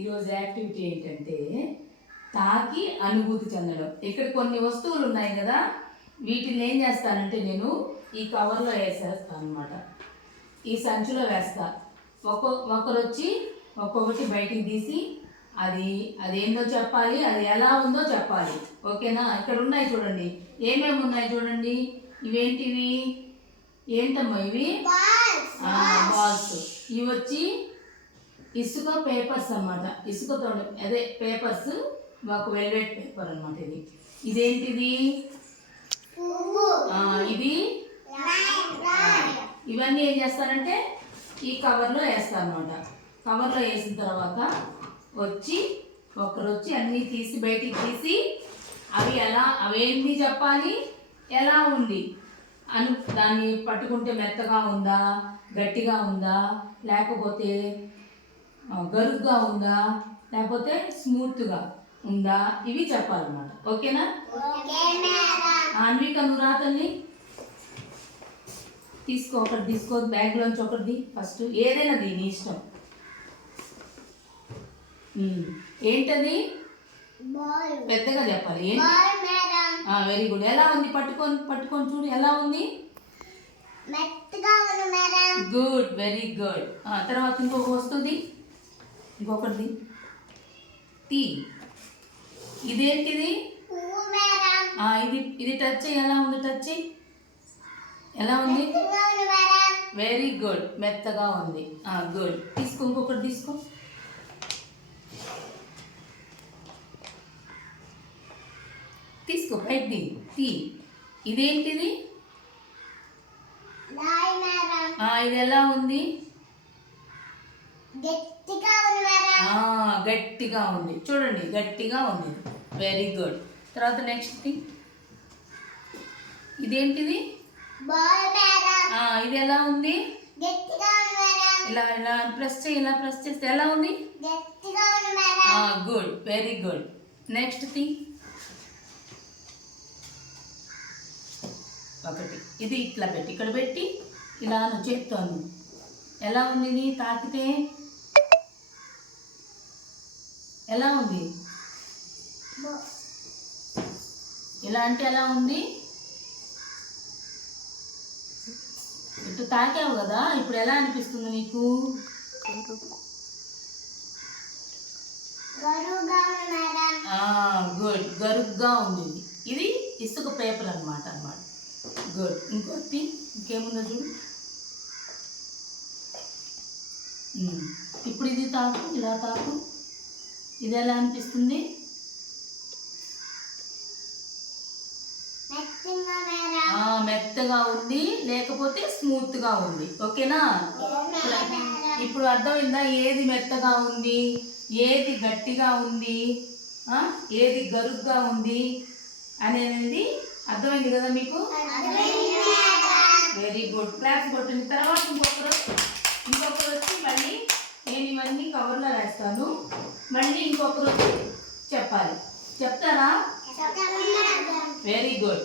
ఈరోజు యాక్టివిటీ ఏంటంటే తాకి అనుభూతి చెందడం. ఇక్కడ కొన్ని వస్తువులు ఉన్నాయి కదా వీటిని ఏం చేస్తానంటే నేను ఈ కవర్లో వేసేస్తాను అనమాట ఈ సంచిలో వేస్తా. ఒక్కో ఒకరు వచ్చి ఒక్కొక్కటి బయటికి తీసి అది అది ఏందో చెప్పాలి అది ఎలా ఉందో చెప్పాలి. ఓకేనా? ఇక్కడ ఉన్నాయి చూడండి. ఏమేమి ఉన్నాయి చూడండి? ఇవేంటివి? ఏంటమ్మా ఇవి? బాల్స్ ఇవి వచ్చి ఇసుక పేపర్స్ అన్నమాట. ఇసుకతో అదే పేపర్స్ ఒక వెల్వెట్ పేపర్ అన్నమాట ఇది. ఇదేంటిది? ఇది? ఇవన్నీ ఏం చేస్తానంటే ఈ కవర్లో వేస్తాను అనమాట కవర్లో వేసిన తర్వాత వచ్చి ఒకరు వచ్చి అన్నీ తీసి బయటికి తీసి అవి ఎలా అవేంటి చెప్పాలి? ఎలా ఉంది? అను దాన్ని పట్టుకుంటే మెత్తగా ఉందా? గట్టిగా ఉందా? లేకపోతే గరుగ్గా ఉందా? లేకపోతే స్మూత్గా ఉందా? ఇవి చెప్పాలన్నమాట. ఓకేనా? అన్విక నువ్వు రాతల్ని తీసుకో ఒకటి తీసుకో బ్యాగ్లోంచి ఒకటి ఫస్ట్ ఏదైనా ది నీ ఇష్టం. ఏంటది? పెద్దగా చెప్పాలి. Very good. ఎలా ఉంది? పట్టుకొని పట్టుకొని చూడు. ఎలా ఉంది? Good very good. తర్వాత ఇంకొక వస్తుంది. ఇంకొకటిది టీ. ఇదేంటిది? ఇది ఇది టచ్. ఎలా ఉంది టచ్. ఎలా ఉంది? వెరీ గుడ్ మెత్తగా ఉంది. గుడ్ తీసుకో ఇంకొకటి తీసుకో. తీసుకో పైకి తీ ఇదేంటిది? ఇది ఎలా ఉంది? గట్టిగా ఉంది చూడండి గట్టిగా ఉంది. వెరీ గుడ్ తర్వాత నెక్స్ట్ థింగ్ ఇదేంటిది? ఇది ఎలా ఉంది? ఇలా ఇలా ప్రెస్ చేయి ఇలా ప్రెస్ చేస్తే ఎలా ఉంది? Good very good next thing ఒకటి. ఇది ఇట్లా పెట్టి ఇక్కడ పెట్టి ఇలా చెప్తాను ఎలా ఉంది తాకితే? ఎలా ఉంది? ఇలా అంటే ఎలా ఉంది? ఇటు తాకావు కదా ఇప్పుడు ఎలా అనిపిస్తుంది నీకు? గుడ్. గరుగ్గా ఉంది. ఇది. ఇసుక పేపర్ అన్నమాట అన్నమాట. గుడ్. ఇంకోటి ఇంకేముందో చూడు. ఇప్పుడు ఇది తాకు ఇలా తాకు. ఇది ఎలా అనిపిస్తుంది? మెత్తగా ఉంది లేకపోతే స్మూత్గా ఉంది. ఓకేనా? ఇప్పుడు అర్థమైందా? ఏది మెత్తగా ఉంది? ఏది గట్టిగా ఉంది? ఏది గరుగ్గా ఉంది? అనేది అర్థమైంది కదా మీకు? వెరీ గుడ్ క్లాస్ కొట్టిన తర్వాత ఇంకొకరు ఇంకొకరు వచ్చి మళ్ళీ నేను ఇవన్నీ కవర్లో వేస్తాను మళ్ళీ ఇంకొకరు వచ్చి చెప్పాలి. చెప్తారా? Very good